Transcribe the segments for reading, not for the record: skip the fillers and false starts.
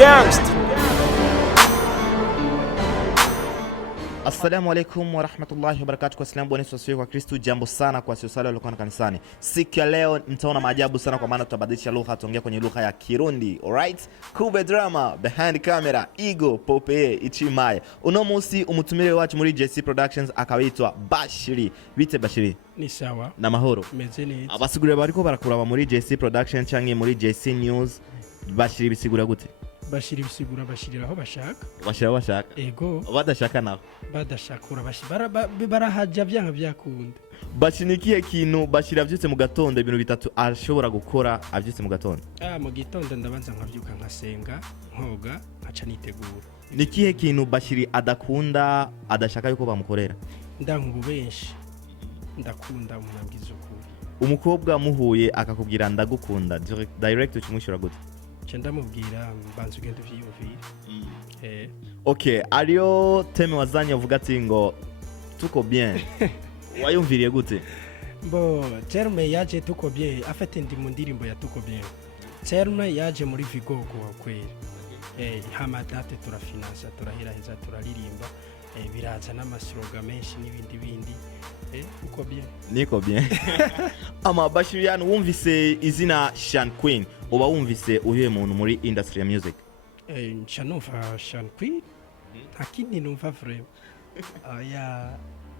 gangster. Assalamu alaikum wa rahmatullahi wa barakatuh. Kwa Islamu bwana Yesu kwa Kristo. Jambo sana kwa sio waliokuwa kanisani. Siku ya leo mtaona maajabu sana kwa maana tutabadilisha lugha, tuongea kwenye lugha ya Kirundi. Alright? KUBE drama behind camera Igo Pope Ichimaye. Uno musi umutumire wacu muri JC Productions akaitwa Bashiri. Bite Bashiri? Ni sawa. Na mahoro. Meze neza. Abasigure bariko barakuraba muri JC Productions canke muri JC News. Bashiri bisigura gute? Bashiri bisigura bashirira aho bashaka. Bashira bashaka. Ego. Badashaka naho. Badashakura barahaja byanga byakunda. Bashinikiye kintu bashira vyutse mu gatondo ibintu bitatu ashobora gukora avyutse mu gatondo. Mu gitondo ndabanza nkavyuka nkasenga, nkoga, nkaca nitegura. Nikihe kintu Bashiri adakunda adashaka yuko bamukorera? Ndankubu benshi. Ndakunda umunangizo kuri. Umukobwa muhuye akakubwira ndagukunda direct ukimushura gute? Ndamubwira mbanza ugende vyiyumvira. Okay, ariyo teme wazanye uvuga ati ngo tuko bien. Wayumviriye gute? Bo terme yaje tuko bien, afite ndi mu ndirimbo ya tuko bien. Terme yaje muri Vigogo kweli. Hamadate turafinansa, turahiraheza, turaririmba. Biraza n'amaslogan menshi n'ibindi. Uko bien. Niko bien. Ama Bashiriyano wumvise izina Shan Queen, uba wumvise uhiye muntu muri industry ya music? Ncanumva Shan Queen. Hakini numva vrema.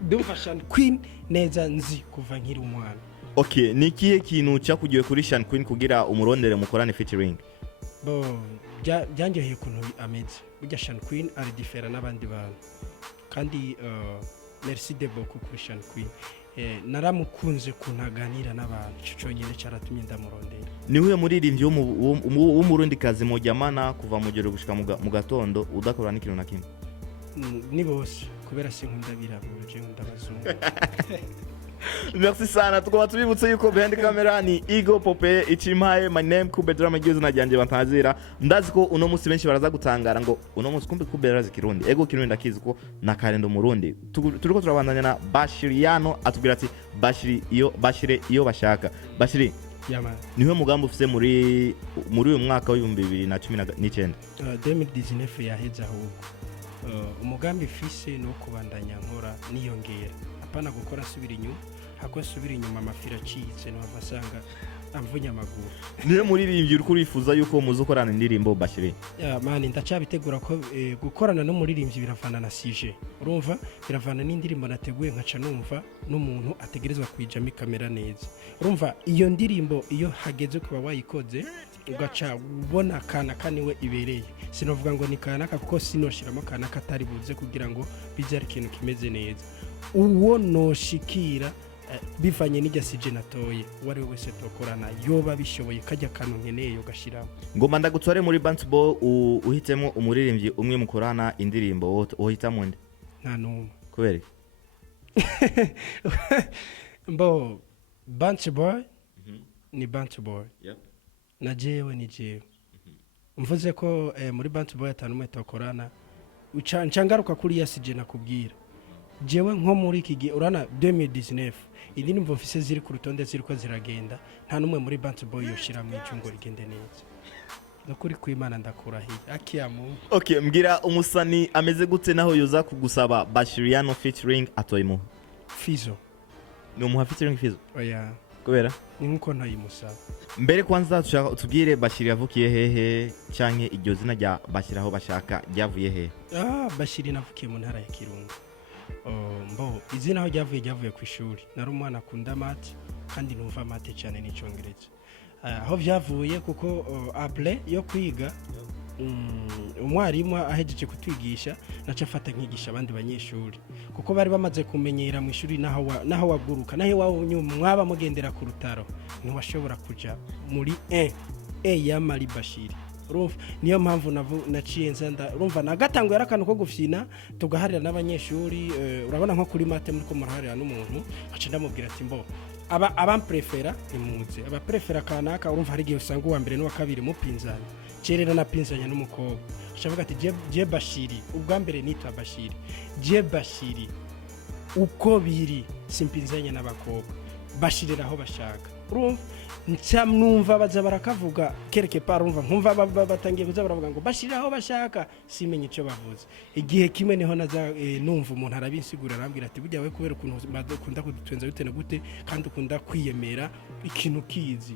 Ndumva Shan Queen neza nzi kuva nkiri umwana. Okay, nikihe kintu cyakugiye kuri Shan Queen kugira umurondere mukorane featuring? Bo byanjyoheye kuntu ameze. Burya Shan Queen ari different n'abandi bantu. Kandi merci de beaucoup kuri Shan Queen. Naramukunze kuntaganira n'abantu cyonyine cyaratumye ndamurondera. Niwe muririmbyi w'umurundi kazi mu jamana kuva mu gero gushika mu gatondo udakora n'ikintu na kimwe? Ni bose kubera sinkunda birabura je ndabazungu. Merci sana. Tukaba tubibutse yuko behind camera ni Igo Pope Ichimaye. My name KUBE drama gizo na janje bantazira. Ndazi ko uno musi benshi baraza gutangara ngo uno musi kumbe KUBE razi Kirundi. Ego Kirundi ndakizi ko na karendo Murundi. Turiko turabandanya na Bashiriyano atubwira ati Bashire iyo bashaka. Bashiri. Yama. Niwe mugambo ufise muri uyu mwaka wa 2019. 2019 yaheza ahubwo. Umugambi fise no kubandanya nkora niyongera. Apana gukora subira inyuma, hako subira inyuma amafira acitse no bavasanga amvunya amaguru. Niwe muririmbyi uri kurifuza yuko muzokorana indirimbo Bashiri? Mani ndacabitegura ko gukorana no muririmbyi biravana na sije. Urumva biravana n'indirimbo nateguye nkaca numva n'umuntu ategerezwa kwijama kamera neza. Urumva iyo ndirimbo iyo hageze kuba wayikoze ugaca ubona kana kaniwe ibereye. Sinovuga ngo ni kanaka kuko sinoshiramo kana katari buze kugira ngo bizare ikintu kimeze neza. Uwo noshikira bivanye n'ijya sije natoye wari wese tokorana yoba bishoboye kajya kantu nkeneye yo gashiraho. Ngoma ndagutware muri Bantubo uhitemo umuririmbyi umwe mukorana indirimbo uhitamo nde? Nta numwe. Kubera Mbo Bantubo ni Bantubo. Yep. Na jewe ni jewe. Mvuze ko muri Bantubo atanumwe tokorana ucangaruka kuri ya sije nakubwira. Jewe nko muri iki gihe urana 2019 idini mvo mfise ziri ku rutonde ziriko ziragenda nta numwe muri Bantubo yoshira mu icungo rigende neza. Nokuri kwimana ndakurahiye akiyamu. Okay, mbwira umusani ameze gute naho yoza kugusaba Bashiriyano featuring atoyimo? Fizo. Ni umuha featuring Fizo? Oya. Kubera? Ni nkuko ntayimusaba. Mbere kwanza tubwire Bashiri yavukiye hehe canke iryo zina rya Bashiraho bashaka ryavuye hehe? Bashiri navukiye mu ntara ya Kirundo. Mbo izina aho ryavuye ku ishuri. Nari umwana akunda mate kandi numva mate cyane n'icyongereza. Aho byavuye kuko able yo kwiga umwarimu ahejeje kutwigisha naca afata nkigisha abandi banyeshuri kuko bari bamaze kumenyera mu ishuri naho waguruka naho mwaba mugendera ku rutaro ntiwashobora kuja muri ya Mari Bashiri. Urumva niyo mpamvu naciye nzanda urumva nagatango yarakantu ko gufyina tugaharira n'abanyeshuri urabona nko kuri mate muri ko muraharira n'umuntu aca ndamubwira ati mbo aba prefera imuze aba prefera kanaka urumva hari gihe usanga uwa mbere n'uwa kabiri mupinzana cerera napinzanya n'umukobwa ashavuga ati je Bashiri ubwa mbere nitwa Bashiri je Bashiri uko biri simpinzanya n'abakobwa bashirira aho bashaka urumva nca numva baza barakavuga quelque part umva nkumva batangiye kuza baravuga ngo bashiraho bashaka simenye ico bavuze igihe kimwe niho naza numva umuntu arabinsigura arambwira ati burya we kubera ukuntu ukunda kudutwenza bitene gute kandi ukunda kwiyemera ikintu kizi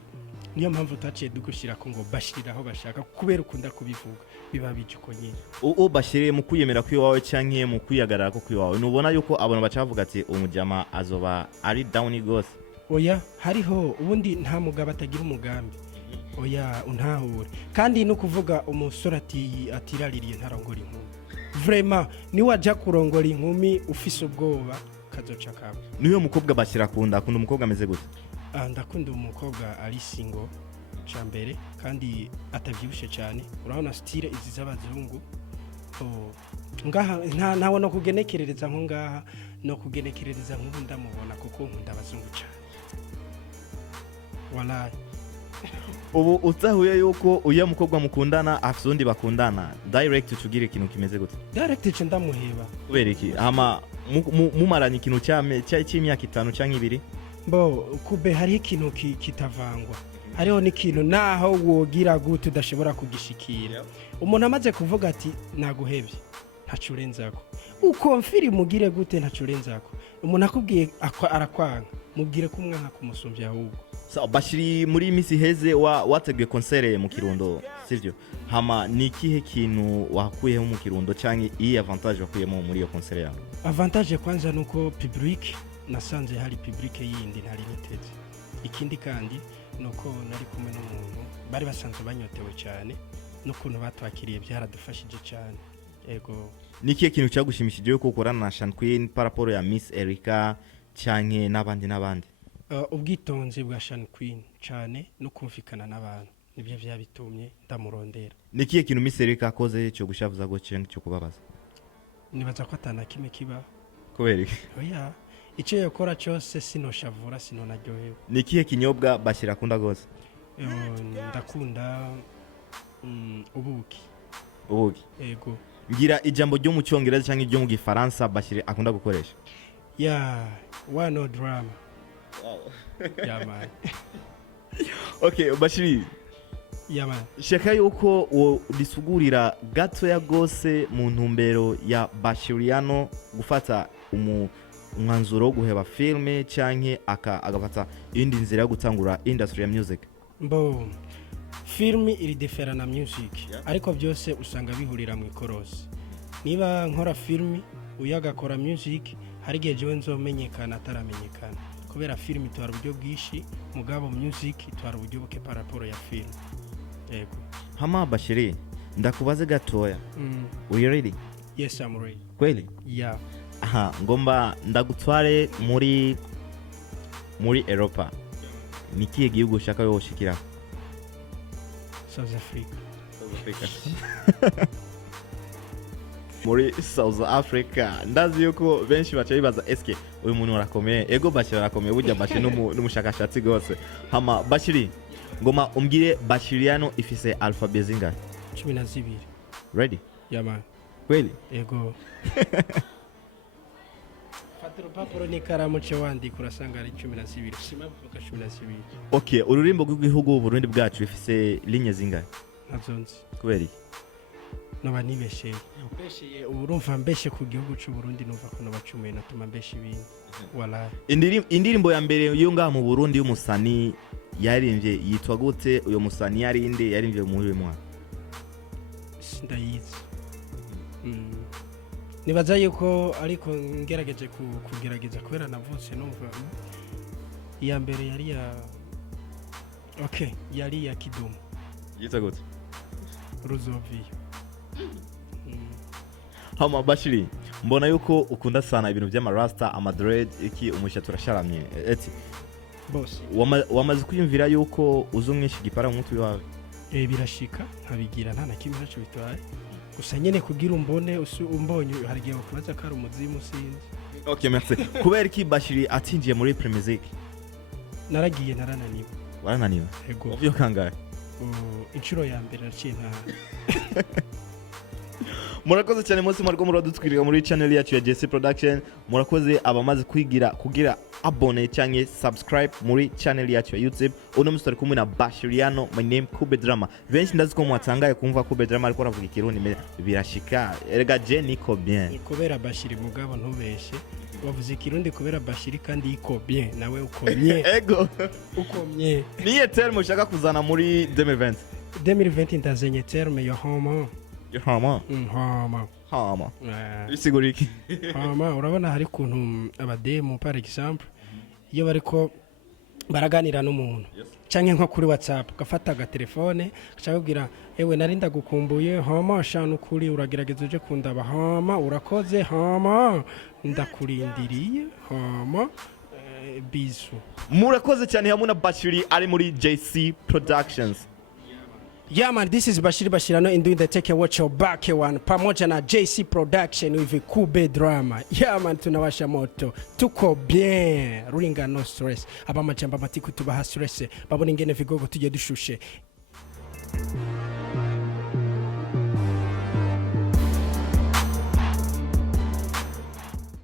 niyo mpamvu taciye dugushira ko ngo bashiraho bashaka kubera ukunda kubivuga biba bijuko nyine bashiriye mu kwiyemera kwiwawe canke mu kwiyagarara ko kwiwawe nubona yuko abantu bacavuga ati umujama azoba ari down gose oya hariho ubundi nta mugabo atagira umugambi oya untahure kandi no kuvuga umusore atiraririye ntarongora inkumi vraiment ni waja kurongora inkumi ufise ubwoba kazoca kabo niyo mukobwa bashira akunda umukobwa ameze gute ndakunda umukobwa ari single cyambere kandi atavyibushe cyane urabona style izi z'abazungu ngaha ntawe no kugenekerereza nko ngaha no kugenekerereza nk'ubu ndamubona kuko nkunda abazungu cyane wala ubu utahuye yuko uya mukobwa mukundana afite undi bakundana direct tugire ikintu kimeze gute direct cyo ndamuheba kubera iki ama mumaranye ikintu cy'imyaka 5 cyangwa 2 bo kube hari ikintu kitavangwa hariho n'ikintu naho wogira gute udashobora kugishikira umuntu amaze kuvuga ati naguhebye ntacurenzako uko mfiri mugire gute ntacurenzako umuntu akubwiye arakwanga mubwire ko umwana kumusumbya ahubwo bashiri muri misi heze wateguye concert mu Kirundo sivyo hama ni kihe kintu wakuyeho mu Kirundo canke iyi avantage wakuyemo muri iyo concert yawe avantage kwanza nuko public nasanze hari public yindi ntari niteze ikindi kandi nuko nari kumwe n'umuntu bari basanzwe banyotewe cyane n'ukuntu batwakiriye byaradufashije cyane ego ni kihe kintu cyagushimishije yuko ukorana na Shan Queen par rapport ya Miss Erica canke n'abandi ubwitonzi bwa Shan Queen cyane no kumvikana n'abantu nibyo byabitumye ndamurondera ni kihe kintu Miss Erica akoze cyo gushavuza go cyo kubabaza nibaza ko atana kimwe kiba kubera oya icyo yakora cyose sinoshavura sinonaryohewe ni kihe kinyobwa bashira akunda gose ndakunda ubuki ego ngira ijambo ryo mu cyongereza cyangwa ryo mu gifaransa bashire akunda gukoresha one drama man okay bashiri man shaka yuko disugurira gato ya gose mu ntumbero ya Bashiriyano gufata umwanzuro wo guheba filme canke agafata indi nzira yo gutangura industry ya music mbo filme iri different na music ariko byose usanga bihurira mu ikorosi niba nkora filme uyagakora music hari gihe jewe nzomenyekana ataramenyekana kubera filme itwara uburyo bwishi mugabo music itwara uburyo buke par rapport ya film yego hama Bashiri ndakubaze gatoya you ready yes I'm ready kweli yeah ngomba ndagutware muri Europa ni kihe gihugu ushaka yo ushikira South Africa muri South Africa ndazi yuko benshi bacha bibaza eske uyu muntu arakomeye ego Bashiri arakomeye burya Bashiri n'umushakashatsi gose hama Bashiri ngoma umbwire Bashiriyano ifise alphabet zingahe 12 ready man kweli ego fatiro papuro ni karamu cyo wandika urasanga ari 12 simavuga 12 okay ururimbo rw'igihugu Burundi bwacu ifise ligne zingahe nazonzi kubera noba nibesheye urumva mbeshe ku gihugu cy'u Burundi numva ko noba 10 natuma mbeshe ibintu wala indirimbo ya mbere yo ngaha mu Burundi y'umusani yarimvye yitwa gute uyo musani yarinde yarimvye muri uyu mwaka ndayizi nibaza yuko ariko ngerageje kugerageza kubera navutse numva iya mbere yari ya yari ya Kidumu yitwa gute Ruzoviyo hama Bashiri mbona yuko ukunda sana ibintu by'amarasta amadread iki umushatsi urasharamye eti boss wamaze kwiyumvira yuko uzumwisha igipara mu mutwe wawe birashika nkabigira nta na kimwe cyo bitwaye gusa nyene kugira umbone umbonye harigiye kubaza kari umuzimu sinzi okay merci kubera ki Bashiri atinjiye muri Premizik naragiye narananiwe warananiwe ego uvyo kangahe inshuro ya mbere naciye nta murakoze cyane munsi mwariko muradutwirira muri channel yacu ya JC Production. Murakoze abamaze kugira abone cyangwa subscribe muri channel yacu ya YouTube. Uno musi turi kumwe na Bashiriyano, my name KUBE Drama. Benshi ndazi ko mwatangaye kumva KUBE Drama ariko aravuga ikirundi birashika. Erega je niko bien. Kubera Bashiri mugabo ntubeshe. Wavuze ikirundi kubera Bashiri kandi iko bien nawe uko bien. Ego. Uko bien. Niye terme ushaka kuzana muri 2020? 2020 ndazenye terme yo homa. Hama. Hama. Bisiguriki. Hama urabona hari kuntu abademu par exemple iyo bariko baraganira n'umuntu canke nko kuri WhatsApp gafata aga telefone gacabwira ewe nari ndagukumbuye hama shanu kuri uragerageza uje kundaba hama urakoze hama ndakurindiriye hama bisu. Murakoze cyane hamwe na Bashiri ari muri JC Productions. Yeah man, this is Bashiriyano in doing the take a watch your back one pamoja na JC Production with KUBE Drama. Yeah man, tunawasha moto tuko bien ringa no stress abamajamba matiku tubaha stress babona ingene vigogo tujye dushushe